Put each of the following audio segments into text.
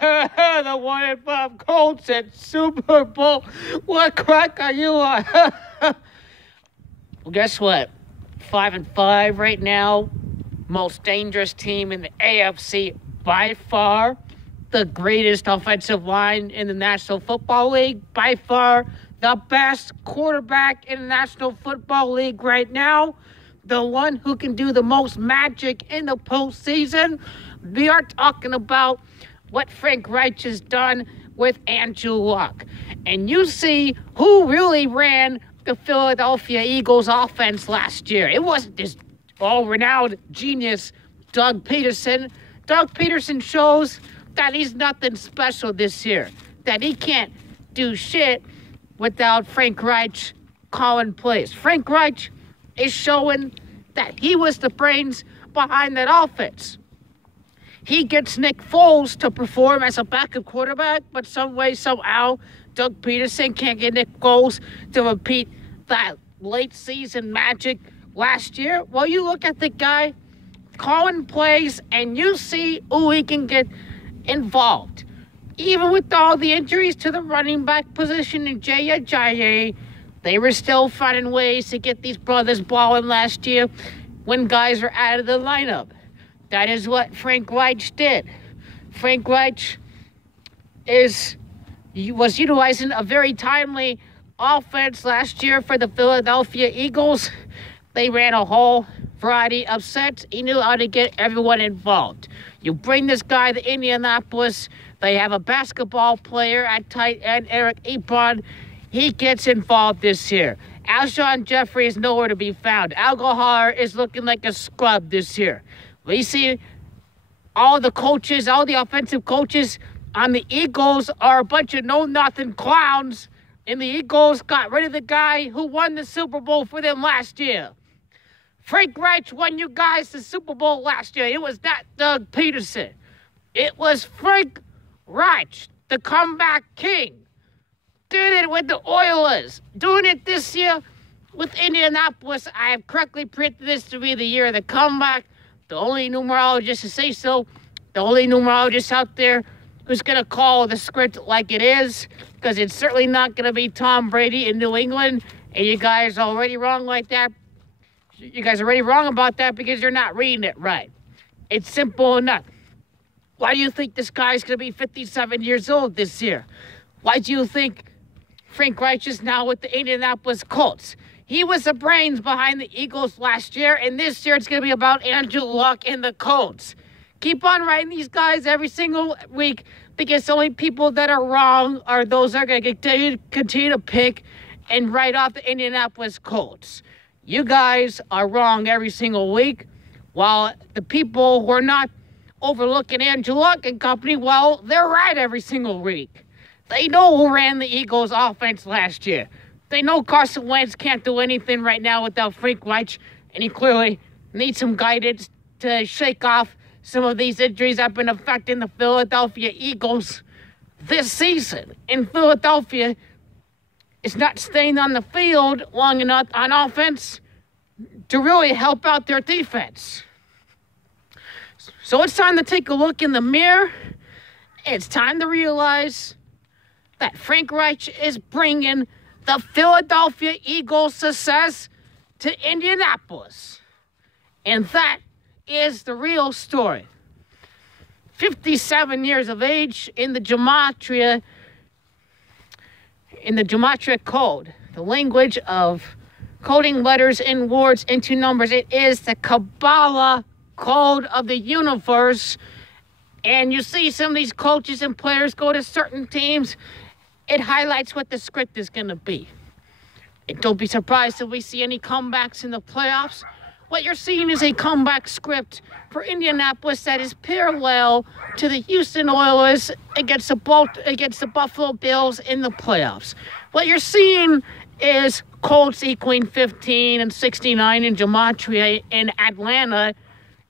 The 1-5 Colts at Super Bowl. What crack are you on? Well, guess what? 5-5 right now. Most dangerous team in the AFC by far. The greatest offensive line in the National Football League by far. The best quarterback in the National Football League right now. The one who can do the most magic in the postseason. We are talking about what Frank Reich has done with Andrew Luck. And you see who really ran the Philadelphia Eagles offense last year. It wasn't this all-renowned genius, Doug Peterson. Doug Peterson shows that he's nothing special this year, that he can't do shit without Frank Reich calling plays. Frank Reich is showing that he was the brains behind that offense. He gets Nick Foles to perform as a backup quarterback, but some way, somehow, Doug Peterson can't get Nick Foles to repeat that late season magic last year. Well, you look at the guy calling plays, and you see who he can get involved. Even with all the injuries to the running back position in Jay Ajayi, they were still finding ways to get these brothers balling last year when guys were out of the lineup. That is what Frank Reich did. Frank Reich was utilizing a very timely offense last year for the Philadelphia Eagles. They ran a whole variety of sets. He knew how to get everyone involved. You bring this guy to Indianapolis. They have a basketball player at tight end, Eric Ebron. He gets involved this year. Alshon Jeffrey is nowhere to be found. Algahar is looking like a scrub this year. We see all the coaches, all the offensive coaches on the Eagles are a bunch of know-nothing clowns. And the Eagles got rid of the guy who won the Super Bowl for them last year. Frank Reich won you guys the Super Bowl last year. It was not Doug Peterson. It was Frank Reich, the comeback king. Did it with the Oilers. Doing it this year with Indianapolis. I have correctly predicted this to be the year of the comeback. The only numerologist to say so. The only numerologist out there who's going to call the script like it is. Because it's certainly not going to be Tom Brady in New England. And you guys are already wrong like that. You guys are already wrong about that because you're not reading it right. It's simple enough. Why do you think this guy's going to be 57 years old this year? Why do you think Frank Reich is now with the Indianapolis Colts? He was the brains behind the Eagles last year, and this year it's going to be about Andrew Luck and the Colts. Keep on writing these guys every single week because the only people that are wrong are those that are going to continue to pick and write off the Indianapolis Colts. You guys are wrong every single week, while the people who are not overlooking Andrew Luck and company, well, they're right every single week. They know who ran the Eagles' offense last year. They know Carson Wentz can't do anything right now without Frank Reich, and he clearly needs some guidance to shake off some of these injuries that have been affecting the Philadelphia Eagles this season. And Philadelphia is not staying on the field long enough on offense to really help out their defense. So it's time to take a look in the mirror. It's time to realize that Frank Reich is bringing the Philadelphia Eagles' success to Indianapolis. And that is the real story. 57 years of age in the gematria code, the language of coding letters and words into numbers. It is the Kabbalah code of the universe. And you see some of these coaches and players go to certain teams. It highlights what the script is going to be. And don't be surprised if we see any comebacks in the playoffs. What you're seeing is a comeback script for Indianapolis that is parallel to the Houston Oilers against the Buffalo Bills in the playoffs. What you're seeing is Colts equaling 15 and 69 in gematria, in Atlanta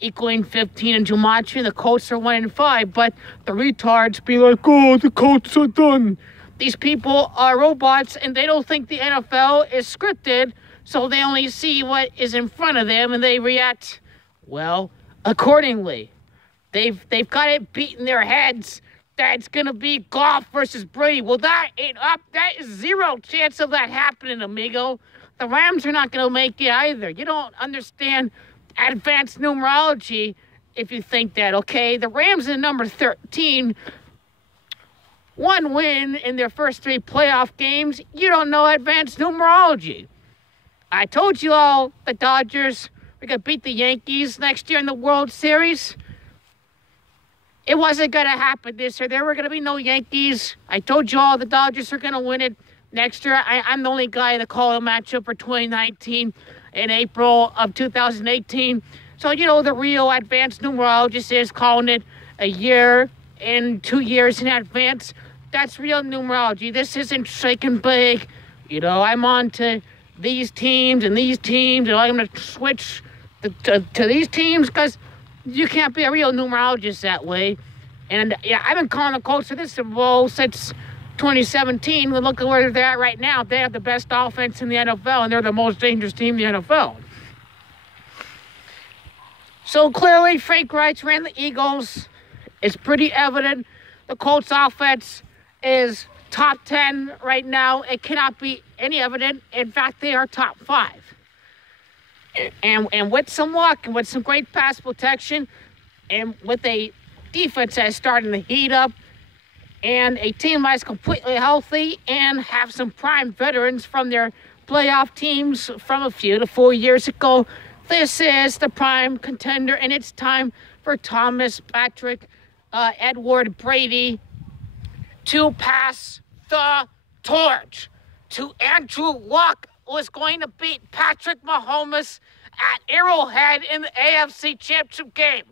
equaling 15 in gematria. The Colts are 1-5, but the retards be like, oh, the Colts are done. These people are robots, and they don't think the NFL is scripted, so they only see what is in front of them, and they react, well, accordingly. They've got it beat in their heads that it's going to be Goff versus Brady. Well, that ain't up. That is zero chance of that happening, amigo. The Rams are not going to make it either. You don't understand advanced numerology if you think that, okay? The Rams are number 13. One win in their first 3 playoff games. You don't know advanced numerology. I told you all the Dodgers were going to beat the Yankees next year in the World Series. It wasn't going to happen this year. There were going to be no Yankees. I told you all the Dodgers are going to win it next year. I'm the only guy to call a matchup for 2019 in April of 2018. So, you know, the real advanced numerologist is calling it a year and 2 years in advance. That's real numerology. This isn't shaking big. You know, I'm on to these teams, and I'm going to switch to these teams because you can't be a real numerologist that way. And, yeah, I've been calling the Colts for this Super Bowl since 2017. Look at where they're at right now. They have the best offense in the NFL, and they're the most dangerous team in the NFL. So, clearly, Frank Reich ran the Eagles. It's pretty evident the Colts offense is top 10 right now. It cannot be any evident. In fact, they are top 5. And with some luck and with some great pass protection and with a defense that's starting to heat up and a team that's completely healthy and have some prime veterans from their playoff teams from a few to 4 years ago, this is the prime contender, and it's time for Thomas Patrick Edward Brady to pass the torch to Andrew Luck, who is going to beat Patrick Mahomes at Arrowhead in the AFC Championship game.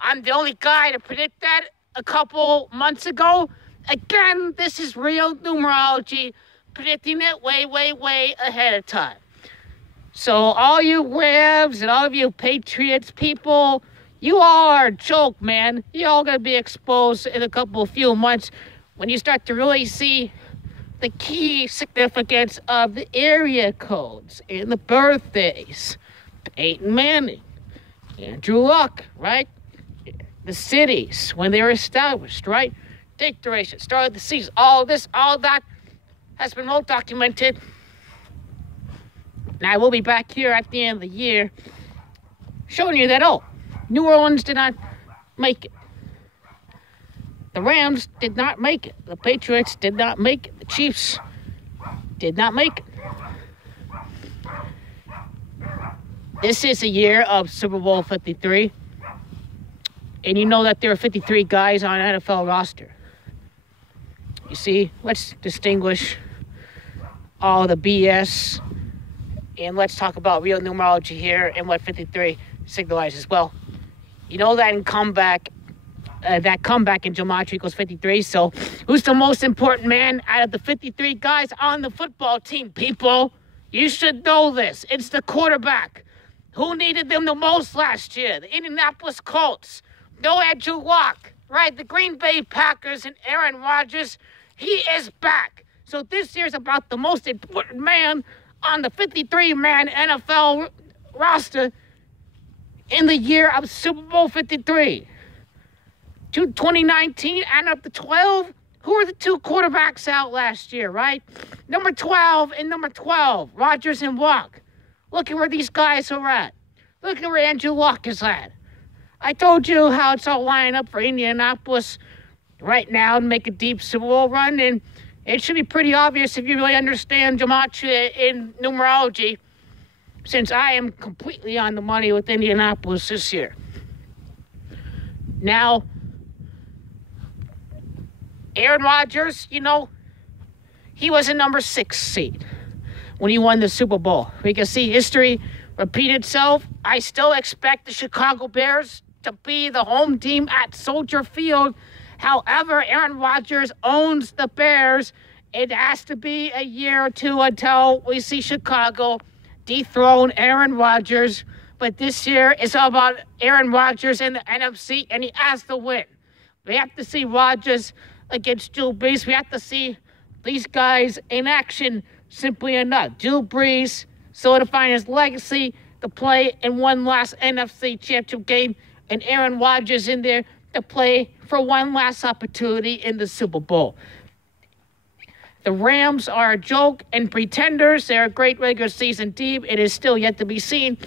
I'm the only guy to predict that a couple months ago. Again, this is real numerology, predicting it way, way, way ahead of time. So all you Rams and all of you Patriots people, you all are a joke, man. You all going to be exposed in a few months when you start to really see the key significance of the area codes and the birthdays. Peyton Manning, Andrew Luck, right? The cities, when they were established, right? Date duration, start of the season, all this, all that has been well documented. And I will be back here at the end of the year showing you that, New Orleans did not make it. The Rams did not make it. The Patriots did not make it. The Chiefs did not make it. This is a year of Super Bowl 53. And you know that there are 53 guys on an NFL roster. You see, let's distinguish all the BS and let's talk about real numerology here and what 53 signifies. Well, you know that in comeback, that comeback in gematria equals 53. So who's the most important man out of the 53 guys on the football team, people? You should know this. It's the quarterback. Who needed them the most last year? The Indianapolis Colts. No Andrew Luck, right? The Green Bay Packers and Aaron Rodgers. He is back. So this year's about the most important man on the 53-man NFL roster in the year of Super Bowl 53. 2019 and up to 12. Who are the 2 quarterbacks out last year, right? Number 12 and number 12, Rodgers and Luck. Look at where these guys are at. Look at where Andrew Luck is at. I told you how it's all lining up for Indianapolis right now to make a deep Super Bowl run, and it should be pretty obvious if you really understand gematria in numerology, since I am completely on the money with Indianapolis this year. Now, Aaron Rodgers, you know, he was a number 6 seed when he won the Super Bowl. We can see history repeat itself. I still expect the Chicago Bears to be the home team at Soldier Field. However, Aaron Rodgers owns the Bears. It has to be a year or two until we see Chicago dethrone Aaron Rodgers. But this year is all about Aaron Rodgers in the NFC, and he has to win. We have to see Rodgers against Drew Brees. We have to see these guys in action simply enough. Drew Brees solidifying his legacy to play in one last NFC championship game, and Aaron Rodgers in there to play for one last opportunity in the Super Bowl. The Rams are a joke and pretenders. They're a great regular season team. It is still yet to be seen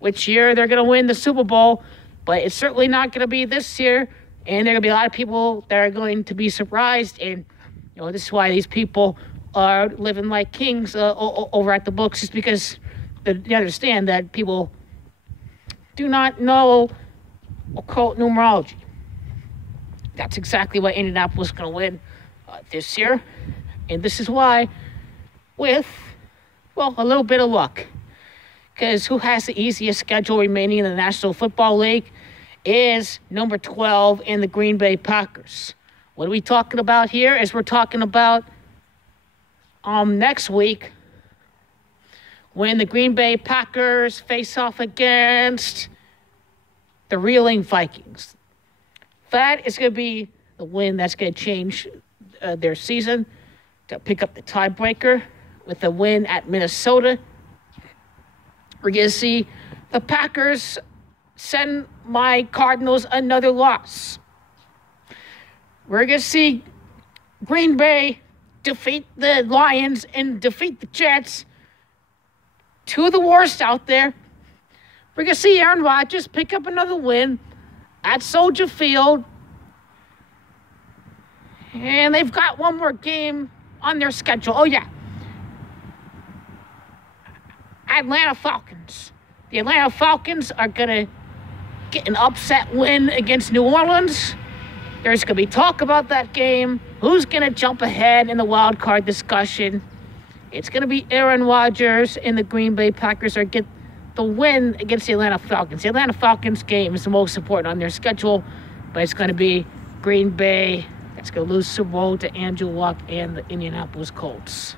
which year they're going to win the Super Bowl, but it's certainly not going to be this year. And there are going to be a lot of people that are going to be surprised. And, this is why these people are living like kings over at the books, just because they understand that people do not know occult numerology. That's exactly why Indianapolis is going to win this year. And this is why, with, a little bit of luck. Because who has the easiest schedule remaining in the National Football League is number 12 in the Green Bay Packers. What are we talking about here? We're talking about next week when the Green Bay Packers face off against the reeling Vikings. That is going to be the win that's going to change their season, to pick up the tiebreaker with a win at Minnesota. We're going to see the Packers send my Cardinals another loss. We're going to see Green Bay defeat the Lions and defeat the Jets. Two of the worst out there. We're going to see Aaron Rodgers pick up another win at Soldier Field. And they've got one more game on their schedule. Oh, yeah. Atlanta Falcons. The Atlanta Falcons are going to get an upset win against New Orleans. There's going to be talk about that game. Who's going to jump ahead in the wild card discussion? It's going to be Aaron Rodgers and the Green Bay Packers are get the win against the Atlanta Falcons. The Atlanta Falcons game is the most important on their schedule, but it's going to be Green Bay that's going to lose Super Bowl to Andrew Luck and the Indianapolis Colts.